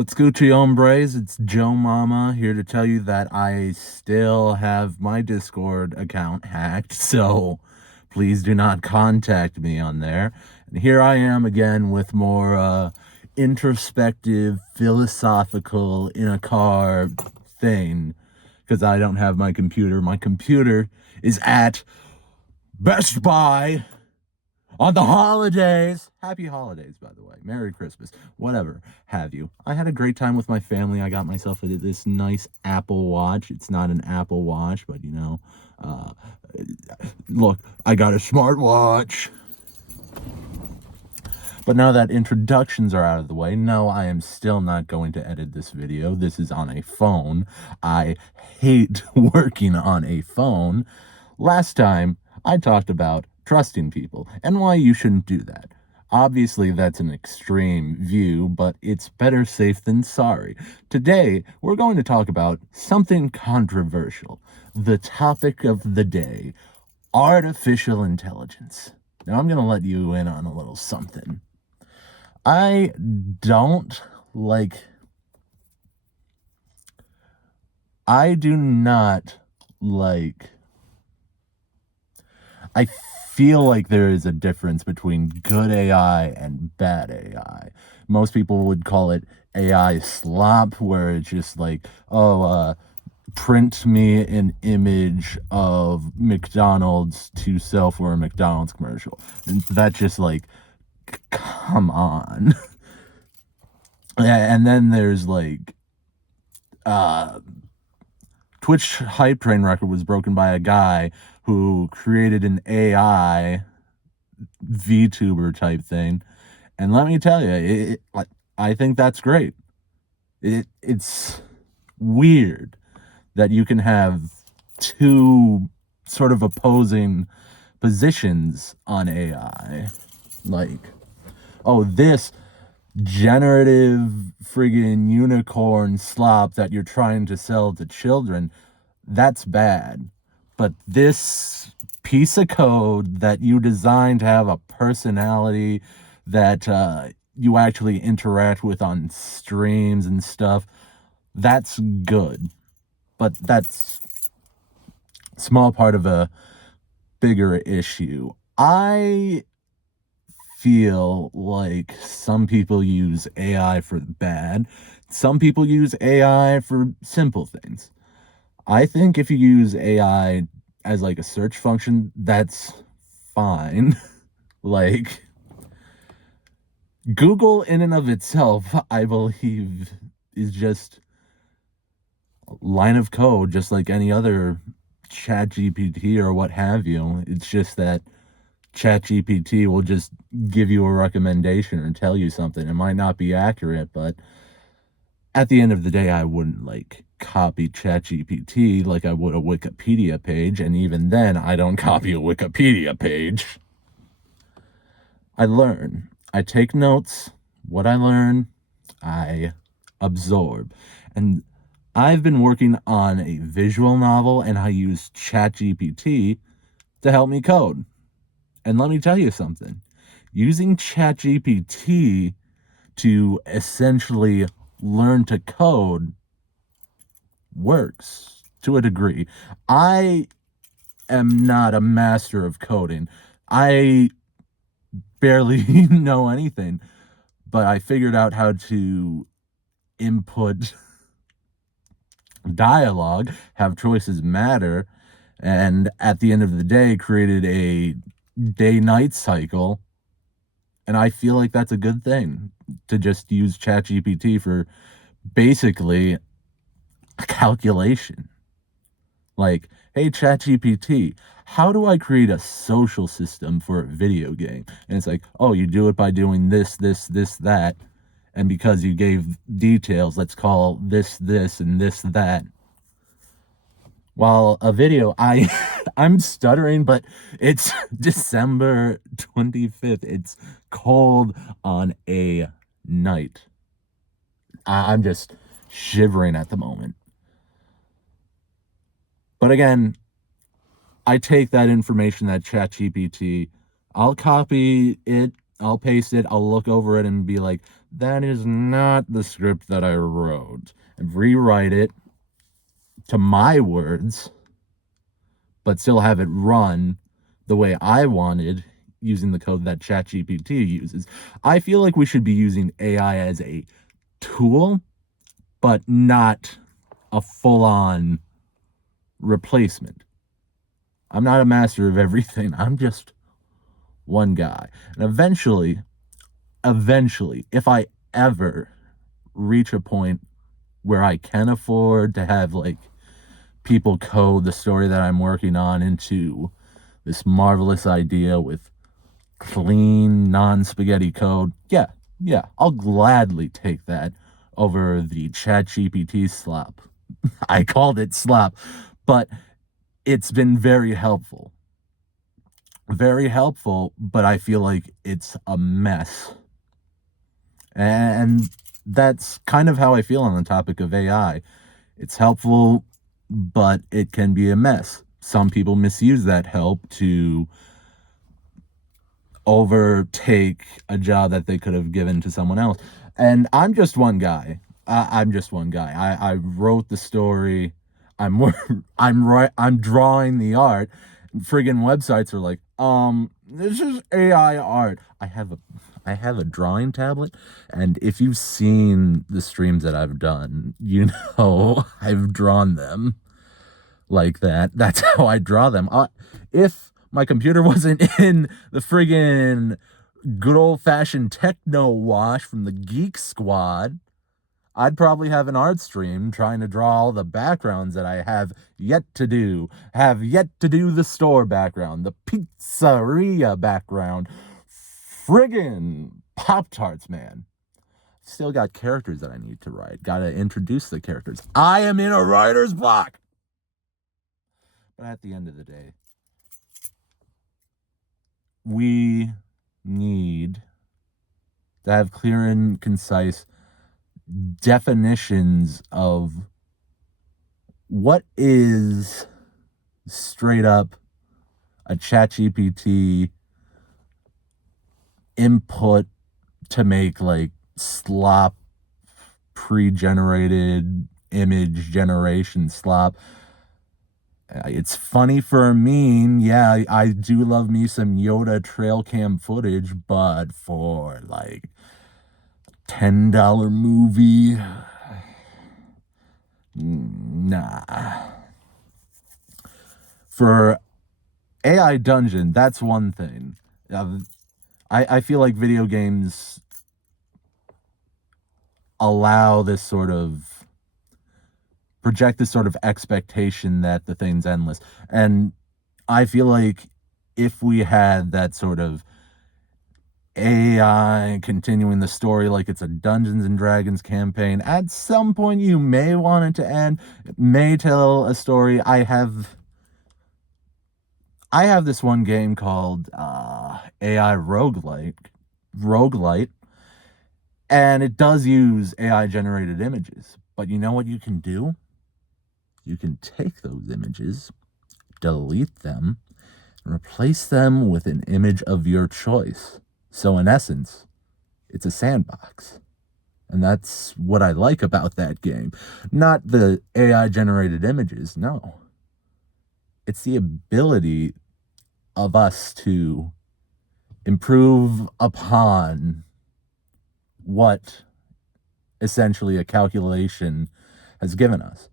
What's Gucci hombres? It's Joe Mama here to tell you that I still have my Discord account hacked, so please do not contact me on there. And here I am again with more introspective, philosophical, in a car thing, because I don't have my computer. My computer is at Best Buy on the holidays. Happy holidays, by the way. Merry Christmas. Whatever have you. I had a great time with my family. I got myself this nice Apple Watch. It's not an Apple Watch, but uh, look, I got a smartwatch. But now that introductions are out of the way, no, I am still not going to edit this video. This is on a phone. I hate working on a phone. Last time, I talked about trusting people and why you shouldn't do that. Obviously, that's an extreme view, but it's better safe than sorry. Today, we're going to talk about something controversial. The topic of the day, artificial intelligence. Now, I'm going to let you in on a little something. I don't like... I do not like... I feel like there is a difference between good AI and bad AI. Most people would call it AI slop, where it's just like, print me an image of McDonald's to sell for a McDonald's commercial. And that's just like, come on. And then there's like, Twitch hype train record was broken by a guy who created an AI VTuber type thing. And let me tell you, I think that's great. It's weird that you can have two sort of opposing positions on AI. Like, oh, this generative friggin' unicorn slop that you're trying to sell to children, that's bad. But this piece of code that you designed to have a personality, that you actually interact with on streams and stuff, that's good. But that's a small part of a bigger issue. I feel like some people use AI for bad. Some people use AI for simple things. I think if you use AI as like a search function, that's fine. Like, Google in and of itself, I believe, is just a line of code, just like any other chat GPT or what have you. It's just that ChatGPT will just give you a recommendation or tell you something. It might not be accurate, but at the end of the day, I wouldn't like copy ChatGPT like I would a Wikipedia page, and even then, I don't copy a Wikipedia page. I learn. I take notes. What I learn, I absorb. And I've been working on a visual novel, and I use ChatGPT to help me code. And let me tell you something. Using ChatGPT to essentially learn to code works to a degree. I am not a master of coding. I barely know anything, but I figured out how to input dialogue, have choices matter, and at the end of the day created a day-night cycle. And I feel like that's a good thing, to just use ChatGPT for basically a calculation. Like, hey, ChatGPT, how do I create a social system for a video game? And it's like, oh, you do it by doing this, this, this, that. And because you gave details, let's call this, this, and this, that. While a video, I'm stuttering, but it's December 25th. It's cold on a night. I'm just shivering at the moment. But again, I take that information, that ChatGPT, I'll copy it I'll paste it, I'll look over it and be like, that is not the script that I wrote, and rewrite it to my words, but still have it run the way I wanted using the code that ChatGPT uses. I feel like we should be using AI as a tool, but not a full-on replacement. I'm not a master of everything. I'm just one guy. And eventually, if I ever reach a point where I can afford to have like people code the story that I'm working on into this marvelous idea with clean, non-spaghetti code, yeah, I'll gladly take that over the ChatGPT slop. I called it slop, but it's been very helpful. Very helpful, but I feel like it's a mess. And that's kind of how I feel on the topic of AI. It's helpful, but it can be a mess. Some people misuse that help to overtake a job that they could have given to someone else. And I'm just one guy. I'm just one guy. I wrote the story. I'm I'm drawing the art. Friggin' websites are like, this is AI art. I have a drawing tablet, and if you've seen the streams that I've done, you know I've drawn them like that. That's how I draw them. If my computer wasn't in the friggin' good old fashioned techno wash from the Geek Squad, I'd probably have an art stream trying to draw all the backgrounds that I have yet to do. Have yet to do the store background, the pizzeria background, friggin' Pop-Tarts, man. Still got characters that I need to write. Gotta introduce the characters. I am in a writer's block. But at the end of the day, we need to have clear and concise definitions of what is straight up a ChatGPT input to make like slop pre-generated image generation slop. It's funny for a meme. Yeah, I do love me some Yoda trail cam footage, but for like $10 movie, nah. For AI Dungeon, that's one thing. I feel like video games allow this sort of project this sort of expectation that the thing's endless. And I feel like if we had that sort of AI continuing the story like it's a Dungeons and Dragons campaign, at some point you may want it to end, it may tell a story. I have this one game called AI Roguelite, and it does use AI generated images. But you know what you can do? You can take those images, delete them, and replace them with an image of your choice. So in essence, it's a sandbox. And that's what I like about that game. Not the AI generated images, no. It's the ability of us to improve upon what essentially a calculation has given us.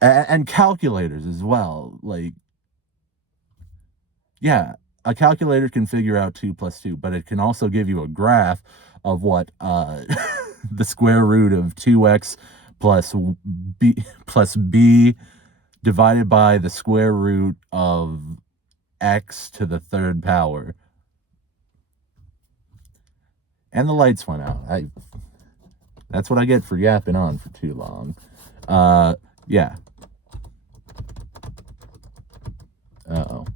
And calculators as well. Like, yeah, a calculator can figure out 2 plus 2, but it can also give you a graph of what the square root of 2x plus b divided by the square root of x to the third power. And the lights went out. That's what I get for yapping on for too long. Yeah. Uh-oh.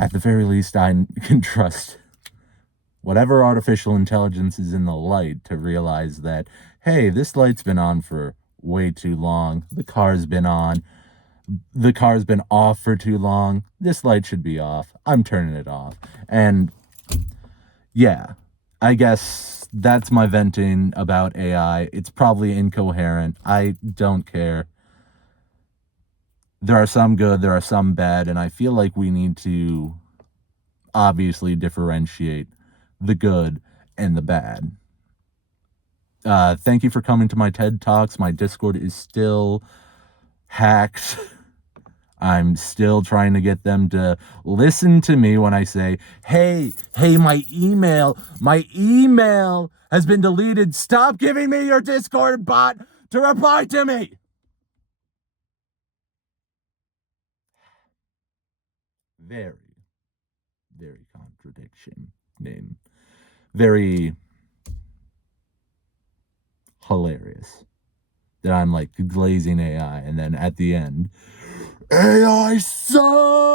At the very least, I can trust whatever artificial intelligence is in the light to realize that, hey, this light's been on for way too long. The car's been on. The car's been off for too long. This light should be off. I'm turning it off. And yeah, I guess that's my venting about AI. It's probably incoherent. I don't care. There are some good, there are some bad, and I feel like we need to obviously differentiate the good and the bad. Thank you for coming to my TED Talks. My Discord is still hacked. I'm still trying to get them to listen to me when I say, hey, my email has been deleted. Stop giving me your Discord bot to reply to me. Very, very contradiction. Name. Very hilarious that I'm like glazing AI and then at the end, AI sucks!